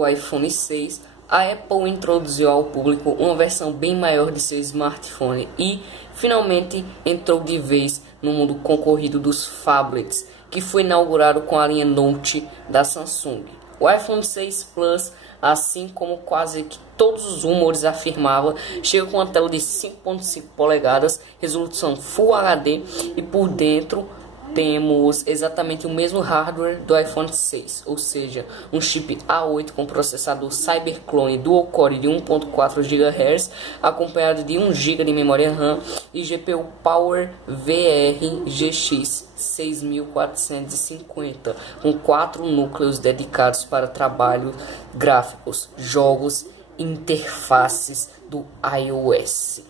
do iPhone 6, a Apple introduziu ao público uma versão bem maior de seu smartphone e finalmente entrou de vez no mundo concorrido dos phablets, que foi inaugurado com a linha Note da Samsung. O iPhone 6 Plus, assim como quase que todos os rumores afirmavam, chega com uma tela de 5.5 polegadas, resolução Full HD e por dentro temos exatamente o mesmo hardware do iPhone 6, ou seja, um chip A8 com processador Cyberclone dual-core de 1.4 GHz, acompanhado de 1 GB de memória RAM e GPU Power VR GX 6450, com 4 núcleos dedicados para trabalho gráficos, jogos e interfaces do iOS.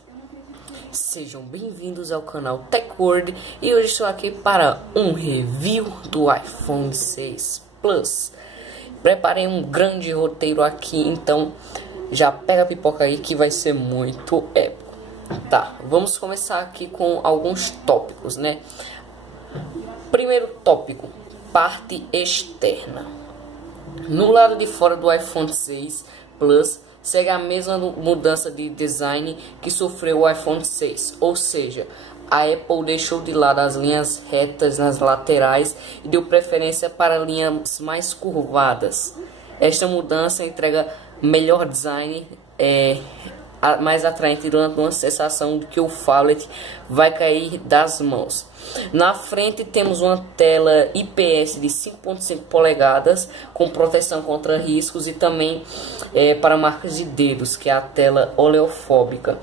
Sejam bem-vindos ao canal TechWorld e hoje estou aqui para um review do iPhone 6 Plus. Preparei um grande roteiro aqui, então já pega a pipoca aí que vai ser muito épico. Tá, vamos começar aqui com alguns tópicos, né? Primeiro tópico, parte externa. No lado de fora do iPhone 6 Plus segue a mesma mudança de design que sofreu o iPhone 6, ou seja, a Apple deixou de lado as linhas retas nas laterais e deu preferência para linhas mais curvadas. Esta mudança entrega melhor design, mais atraente, dando uma sensação de que o phablet vai cair das mãos. Na frente temos uma tela IPS de 5.5 polegadas com proteção contra riscos e também para marcas de dedos, que é a tela oleofóbica,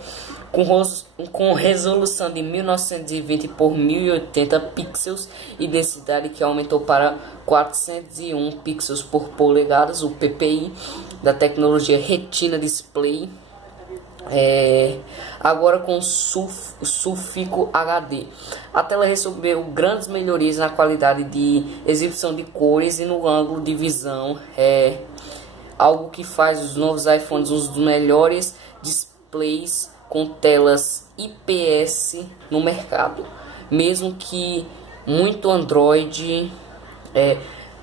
com resolução de 1920 por 1080 pixels e densidade que aumentou para 401 pixels por polegadas, o PPI da tecnologia Retina Display. Agora com sulfico HD. A tela recebeu grandes melhorias na qualidade de exibição de cores e no ângulo de visão, algo que faz os novos iPhones um dos melhores displays com telas IPS no mercado, mesmo que muito Android,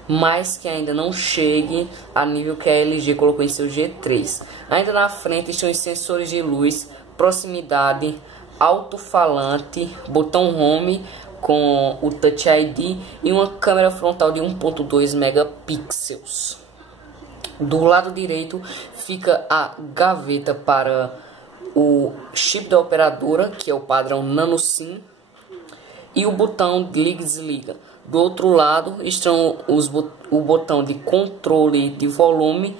mas que ainda não chegue a nível que a LG colocou em seu G3. Ainda na frente estão os sensores de luz, proximidade, alto-falante, botão home com o Touch ID e uma câmera frontal de 1.2 megapixels. Do lado direito fica a gaveta para o chip da operadora, que é o padrão Nano SIM, e o botão liga e desliga. Do outro lado estão o botão de controle de volume,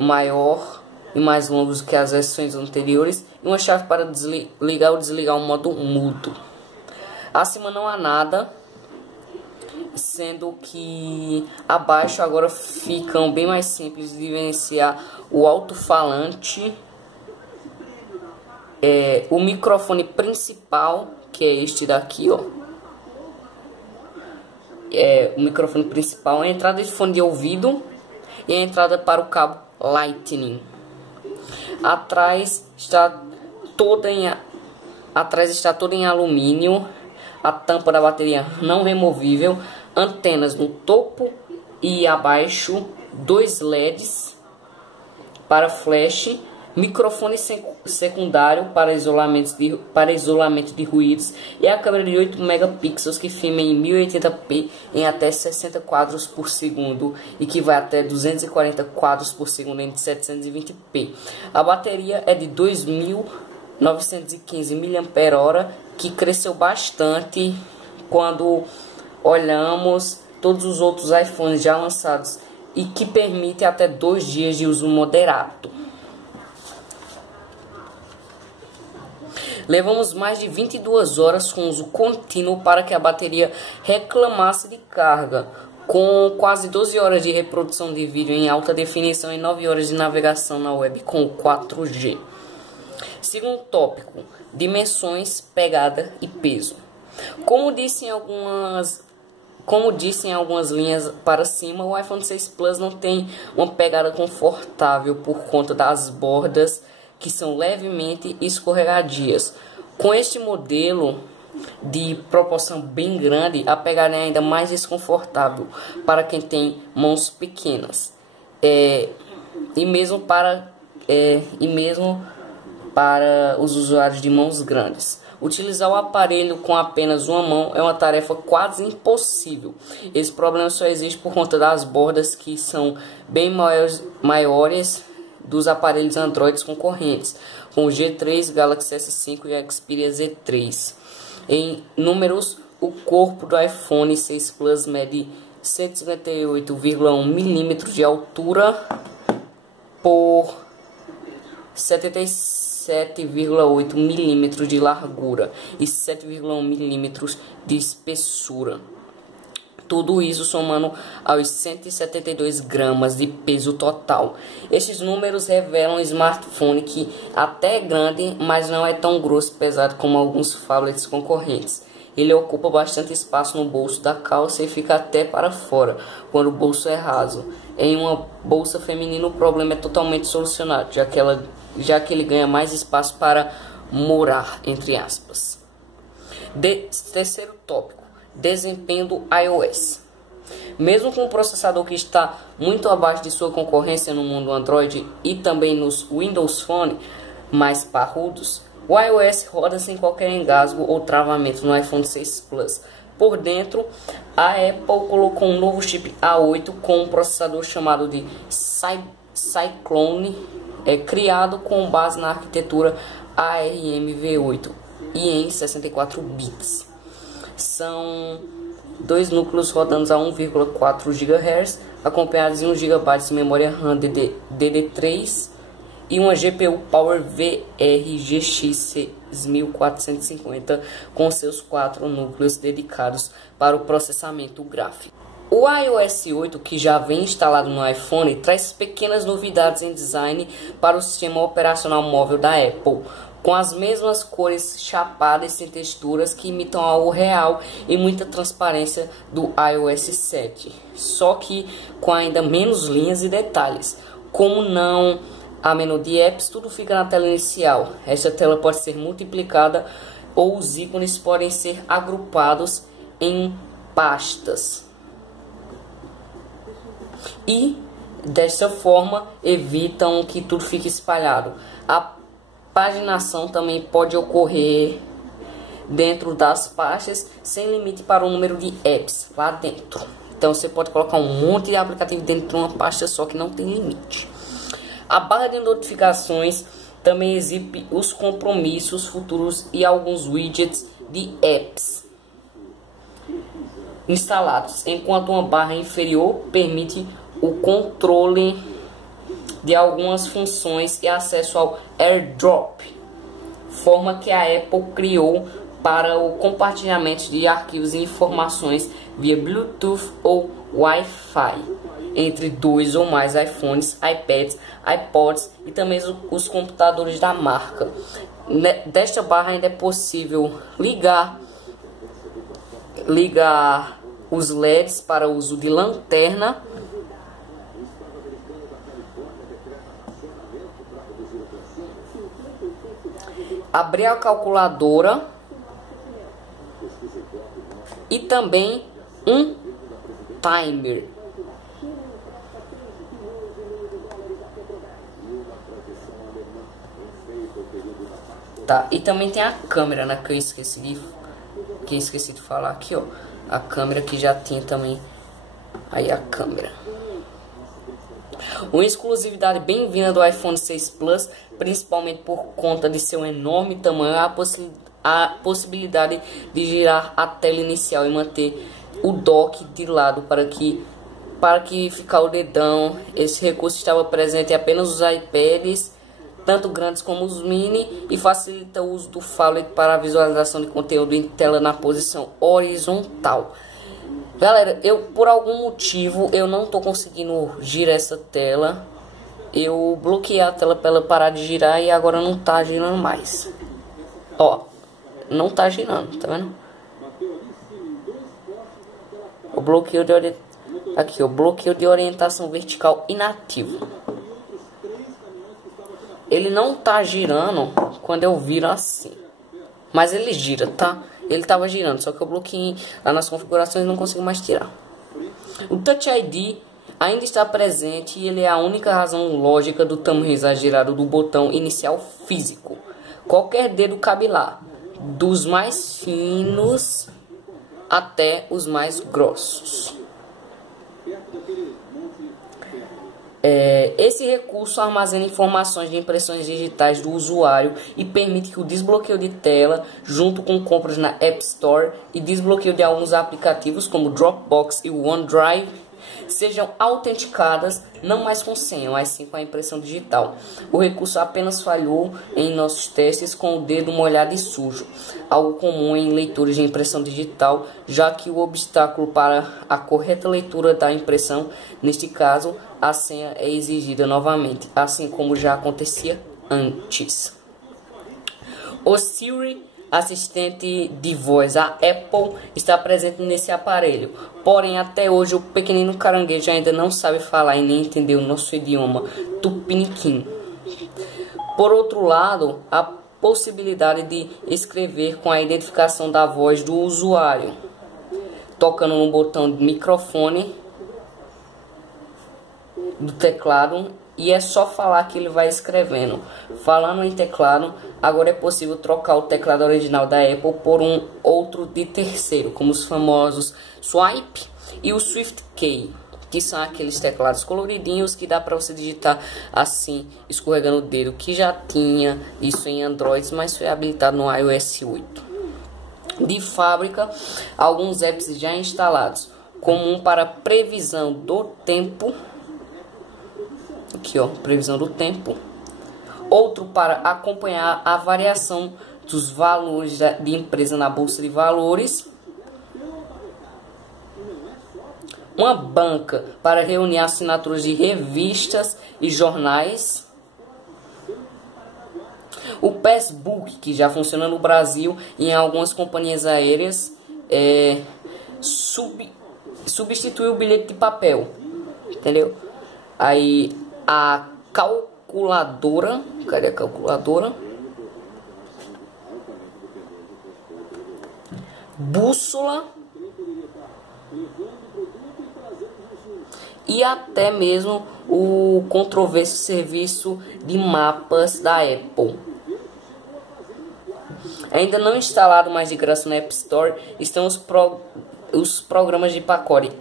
maior e mais longo que as versões anteriores, e uma chave para ligar ou desligar o modo mudo. Acima não há nada, sendo que abaixo agora ficam bem mais simples de diferenciar o alto-falante, o microfone principal, que é este daqui, ó. O microfone principal, a entrada de fone de ouvido e a entrada para o cabo Lightning. Atrás está toda em alumínio, a tampa da bateria não removível, antenas no topo e abaixo, 2 LEDs para flash, microfone secundário para isolamento de ruídos e a câmera de 8 megapixels que filma em 1080p em até 60 quadros por segundo e que vai até 240 quadros por segundo em 720p. A bateria é de 2915 mAh, que cresceu bastante quando olhamos todos os outros iPhones já lançados e que permite até 2 dias de uso moderado. Levamos mais de 22 horas com uso contínuo para que a bateria reclamasse de carga, com quase 12 horas de reprodução de vídeo em alta definição e 9 horas de navegação na web com o 4G. Segundo tópico, dimensões, pegada e peso. Como disse em algumas linhas para cima, o iPhone 6 Plus não tem uma pegada confortável por conta das bordas que são levemente escorregadias. Com este modelo de proporção bem grande, a pegada é ainda mais desconfortável para quem tem mãos pequenas. e mesmo para os usuários de mãos grandes. Utilizar o aparelho com apenas uma mão é uma tarefa quase impossível. Esse problema só existe por conta das bordas, que são bem maiores dos aparelhos Android concorrentes, com o G3, Galaxy S5 e Xperia Z3. Em números, o corpo do iPhone 6 Plus mede 158,1 mm de altura por 77,8 mm de largura e 7,1 mm de espessura. Tudo isso somando aos 172 gramas de peso total. Estes números revelam um smartphone que até é grande, mas não é tão grosso e pesado como alguns phablets concorrentes. Ele ocupa bastante espaço no bolso da calça e fica até para fora, quando o bolso é raso. Em uma bolsa feminina o problema é totalmente solucionado, já que ele ganha mais espaço para morar, entre aspas. Terceiro tópico. Desempenho do iOS. Mesmo com um processador que está muito abaixo de sua concorrência no mundo Android e também nos Windows Phone mais parrudos, o iOS roda sem qualquer engasgo ou travamento no iPhone 6 Plus. Por dentro, a Apple colocou um novo chip A8 com um processador chamado de Cyclone, criado com base na arquitetura ARM-V8 e em 64 bits. São dois núcleos rodando a 1,4 GHz, acompanhados de 1 GB de memória RAM DD3 e uma GPU Power VRGX 6450 com seus 4 núcleos dedicados para o processamento gráfico. O iOS 8, que já vem instalado no iPhone, traz pequenas novidades em design para o sistema operacional móvel da Apple, com as mesmas cores chapadas sem texturas que imitam algo real e muita transparência do iOS 7, só que com ainda menos linhas e detalhes. Como não há menu de apps, tudo fica na tela inicial. Esta tela pode ser multiplicada ou os ícones podem ser agrupados em pastas. E desta forma evitam que tudo fique espalhado. A paginação também pode ocorrer dentro das pastas, sem limite para o número de apps lá dentro. Então você pode colocar um monte de aplicativo dentro de uma pasta só, que não tem limite. A barra de notificações também exibe os compromissos futuros e alguns widgets de apps instalados, enquanto uma barra inferior permite o controle de algumas funções e acesso ao AirDrop, forma que a Apple criou para o compartilhamento de arquivos e informações via Bluetooth ou Wi-Fi entre 2 ou mais iPhones, iPads, iPods e também os computadores da marca. Desta barra ainda é possível ligar os LEDs para uso de lanterna, abrir a calculadora e também um timer. Tá, e também tem a câmera, né, que eu esqueci de falar aqui, ó. A câmera que já tinha também aí a câmera. Uma exclusividade bem-vinda do iPhone 6 Plus, principalmente por conta de seu enorme tamanho, é a possibilidade de girar a tela inicial e manter o dock de lado para que ficar o dedão. Esse recurso estava presente em apenas os iPads, tanto grandes como os mini, e facilita o uso do phablet para a visualização de conteúdo em tela na posição horizontal. Galera, por algum motivo eu não tô conseguindo girar essa tela. Eu bloqueei a tela para ela parar de girar e agora não tá girando mais. Ó, não tá girando, tá vendo? O bloqueio de orientação vertical inativo. Ele não tá girando quando eu viro assim, mas ele gira, tá? Ele tava girando, só que eu bloqueei lá nas configurações e não consigo mais tirar. O Touch ID ainda está presente e ele é a única razão lógica do tamanho exagerado do botão inicial físico. Qualquer dedo cabe lá, dos mais finos até os mais grossos. Esse recurso armazena informações de impressões digitais do usuário e permite que o desbloqueio de tela, junto com compras na App Store e desbloqueio de alguns aplicativos como Dropbox e OneDrive, sejam autenticadas não mais com senha, mas sim com a impressão digital. O recurso apenas falhou em nossos testes com o dedo molhado e sujo, algo comum em leitores de impressão digital, já que o obstáculo para a correta leitura da impressão, neste caso, a senha é exigida novamente, assim como já acontecia antes. O Siri, assistente de voz a Apple, está presente nesse aparelho. Porém, até hoje, o pequenino caranguejo ainda não sabe falar e nem entender o nosso idioma tupiniquim. Por outro lado, a possibilidade de escrever com a identificação da voz do usuário, tocando no botão de microfone do teclado, e é só falar que ele vai escrevendo. Falando em teclado, agora é possível trocar o teclado original da Apple por um outro de terceiro, como os famosos Swipe e o SwiftKey, que são aqueles teclados coloridinhos que dá para você digitar assim, escorregando o dedo, que já tinha isso em Android, mas foi habilitado no iOS 8. De fábrica, alguns apps já instalados, como um para previsão do tempo, aqui ó, previsão do tempo, outro para acompanhar a variação dos valores de empresa na bolsa de valores, uma banca para reunir assinaturas de revistas e jornais, o Passbook, que já funciona no Brasil e em algumas companhias aéreas, substitui o bilhete de papel, entendeu? Aí a calculadora, cadê a calculadora? Bússola e até mesmo o controverso serviço de mapas da Apple. Ainda não instalado, mas de graça na App Store, estão os programas de pacote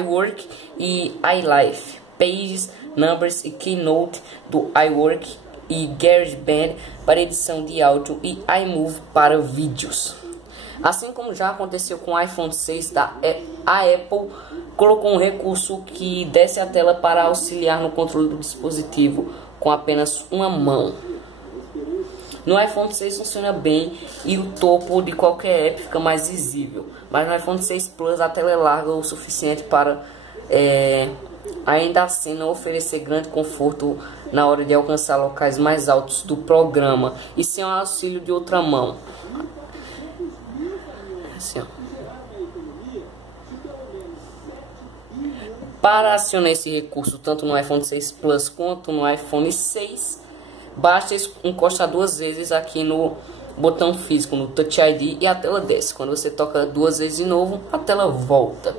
iWork e iLife, Pages, Numbers e Keynote do iWork e GarageBand para edição de áudio e iMovie para vídeos. Assim como já aconteceu com o iPhone 6, a Apple colocou um recurso que desce a tela para auxiliar no controle do dispositivo com apenas uma mão. No iPhone 6 funciona bem e o topo de qualquer app fica mais visível, mas no iPhone 6 Plus a tela é larga o suficiente para ainda assim não oferecer grande conforto na hora de alcançar locais mais altos do programa e sem o auxílio de outra mão. Assim, para acionar esse recurso tanto no iPhone 6 Plus quanto no iPhone 6, basta encostar duas vezes aqui no botão físico, no Touch ID, e a tela desce. Quando você toca duas vezes de novo, a tela volta.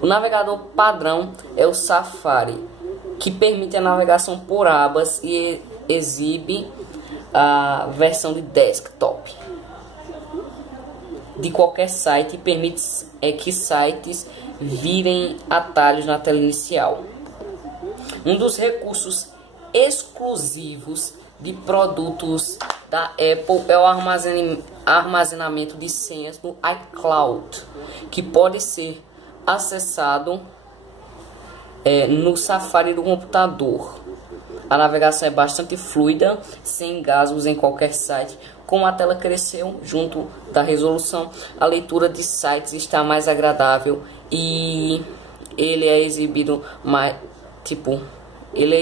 O navegador padrão é o Safari, que permite a navegação por abas e exibe a versão de desktop de qualquer site e permite que sites virem atalhos na tela inicial. Um dos recursos exclusivos de produtos da Apple é o armazenamento de senhas no iCloud, que pode ser acessado no Safari do computador. A navegação é bastante fluida, sem engasgos em qualquer site. Como a tela cresceu junto da resolução, a leitura de sites está mais agradável e ele é exibido mais, ele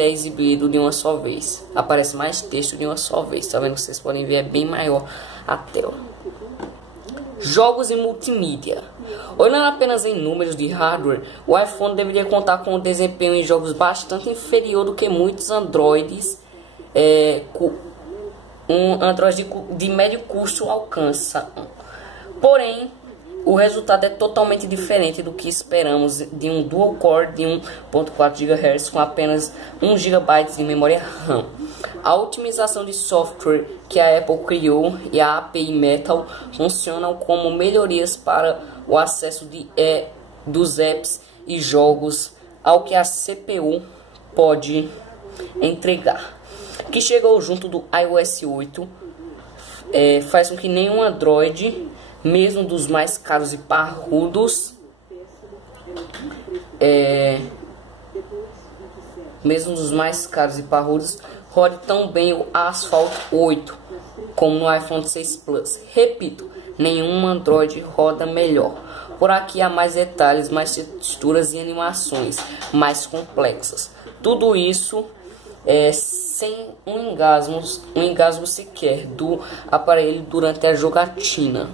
é exibido de uma só vez. Aparece mais texto de uma só vez. Tá vendo? Vocês podem ver, é bem maior a tela. Jogos e multimídia. Olhando apenas em números de hardware, o iPhone deveria contar com um desempenho em jogos bastante inferior do que muitos Androids. Um Android de médio custo alcança. Porém, O resultado é totalmente diferente do que esperamos de um dual core de 1.4 GHz com apenas 1 GB de memória RAM. A otimização de software que a Apple criou e a API Metal funcionam como melhorias para o acesso dos apps e jogos ao que a CPU pode entregar, que chegou junto do iOS 8, faz com que nenhum Android, mesmo dos mais caros e parrudos, rode tão bem o Asphalt 8 como no iPhone 6 Plus. Repito, nenhum Android roda melhor. Por aqui há mais detalhes, mais texturas e animações mais complexas. Tudo isso sem um engasgo sequer do aparelho durante a jogatina.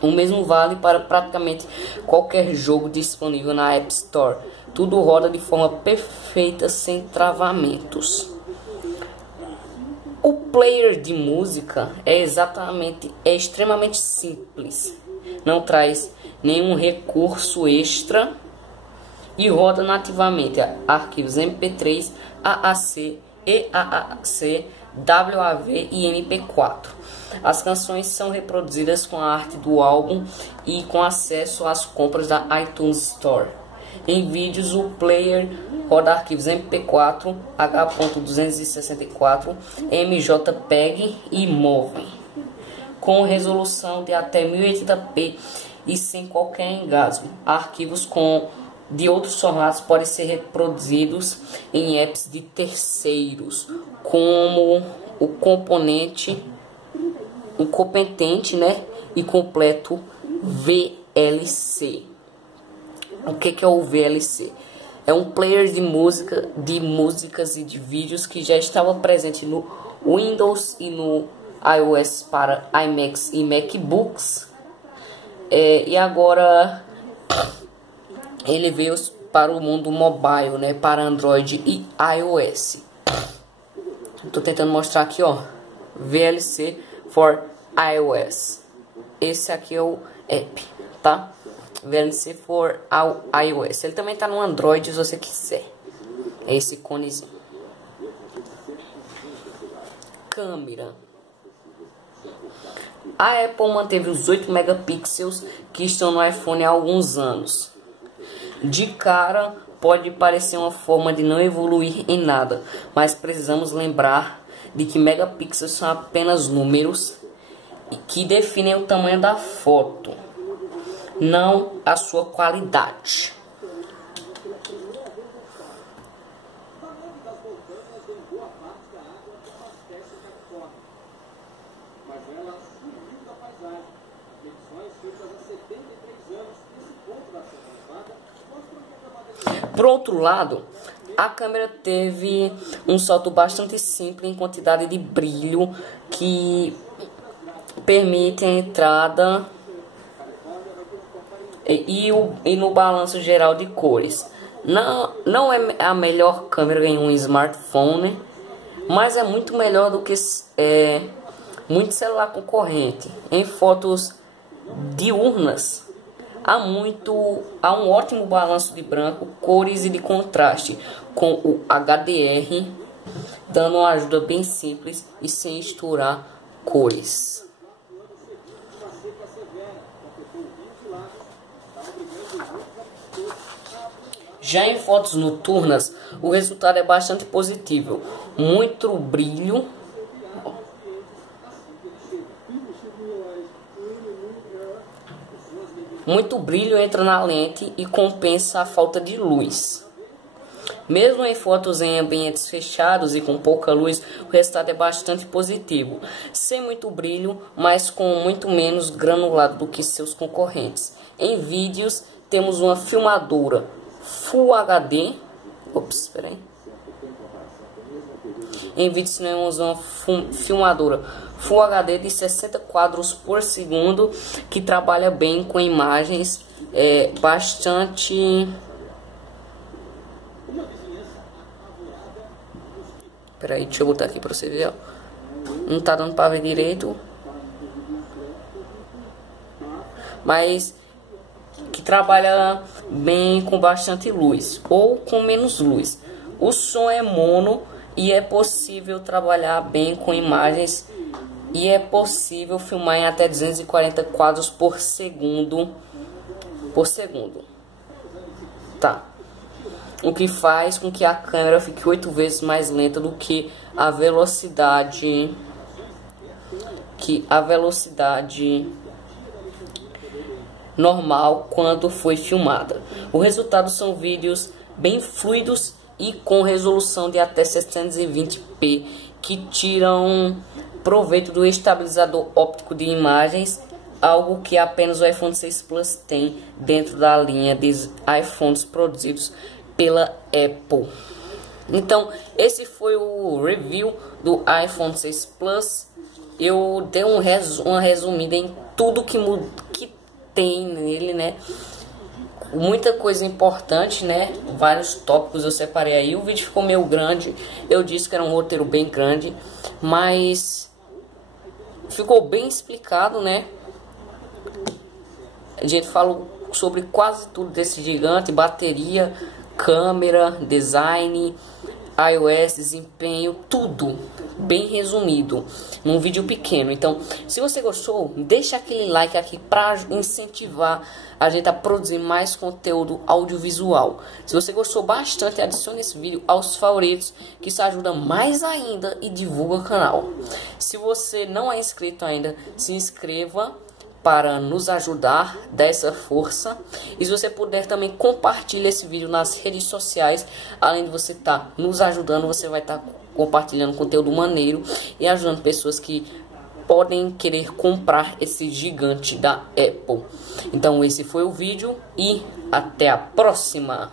O mesmo vale para praticamente qualquer jogo disponível na App Store. Tudo roda de forma perfeita, sem travamentos. O player de música é extremamente simples. Não traz nenhum recurso extra e roda nativamente arquivos MP3, AAC, EAAC, WAV e MP4. As canções são reproduzidas com a arte do álbum e com acesso às compras da iTunes Store. Em vídeos, o player roda arquivos MP4, H.264, MJPEG e MOV, com resolução de até 1080p e sem qualquer engasgo. Arquivos de outros formatos podem ser reproduzidos em apps de terceiros, como o competente, e completo VLC. O que é o VLC? É um player de músicas e de vídeos que já estava presente no Windows e no iOS para iMacs e MacBooks, e agora ele veio para o mundo mobile, para Android e iOS. Estou tentando mostrar aqui, ó, VLC for iOS. Esse aqui é o app, tá? VLC for iOS. Ele também tá no Android se você quiser. É esse iconezinho. Câmera. A Apple manteve os 8 megapixels que estão no iPhone há alguns anos. De cara, pode parecer uma forma de não evoluir em nada, mas precisamos lembrar de que megapixels são apenas números que definem o tamanho da foto, não a sua qualidade. Por outro lado, a câmera teve um salto bastante simples em quantidade de brilho que permite a entrada e no balanço geral de cores. Não é a melhor câmera em um smartphone, mas é muito melhor do que muito celular concorrente. Em fotos diurnas, há um ótimo balanço de branco, cores e de contraste com o HDR, dando uma ajuda bem simples e sem misturar cores. Já em fotos noturnas, o resultado é bastante positivo. Muito brilho. Muito brilho entra na lente e compensa a falta de luz. Mesmo em fotos em ambientes fechados e com pouca luz, o resultado é bastante positivo. Sem muito brilho, mas com muito menos granulado do que seus concorrentes. Em vídeos, temos uma filmadora Full HD. Em vídeos, temos uma filmadora Full HD de 60 quadros por segundo, que trabalha bem com imagens bastante... Peraí, deixa eu botar aqui pra você ver, ó. Não tá dando pra ver direito. mas que trabalha bem com bastante luz ou com menos luz. O som é mono e é possível trabalhar bem com imagens e é possível filmar em até 240 quadros por segundo. Tá. O que faz com que a câmera fique 8 vezes mais lenta do que a velocidade normal quando foi filmada. O resultado são vídeos bem fluidos e com resolução de até 720p que tiram proveito do estabilizador óptico de imagens, algo que apenas o iPhone 6 Plus tem dentro da linha de iPhones produzidos pela Apple. Então, esse foi o review do iPhone 6 Plus. Eu dei uma resumida em tudo que tem nele, né? Muita coisa importante, né? Vários tópicos eu separei aí. O vídeo ficou meio grande. Eu disse que era um roteiro bem grande, mas ficou bem explicado, né? A gente falou sobre quase tudo desse gigante: bateria, câmera, design, iOS, desempenho, tudo bem resumido num vídeo pequeno. Então, se você gostou, deixa aquele like aqui para incentivar a gente a produzir mais conteúdo audiovisual. Se você gostou bastante, adicione esse vídeo aos favoritos, que isso ajuda mais ainda e divulga o canal. Se você não é inscrito ainda, se inscreva para nos ajudar, dar essa força. E se você puder também, compartilhe esse vídeo nas redes sociais. Além de você estar nos ajudando, você vai estar compartilhando conteúdo maneiro e ajudando pessoas que podem querer comprar esse gigante da Apple. Então esse foi o vídeo e até a próxima.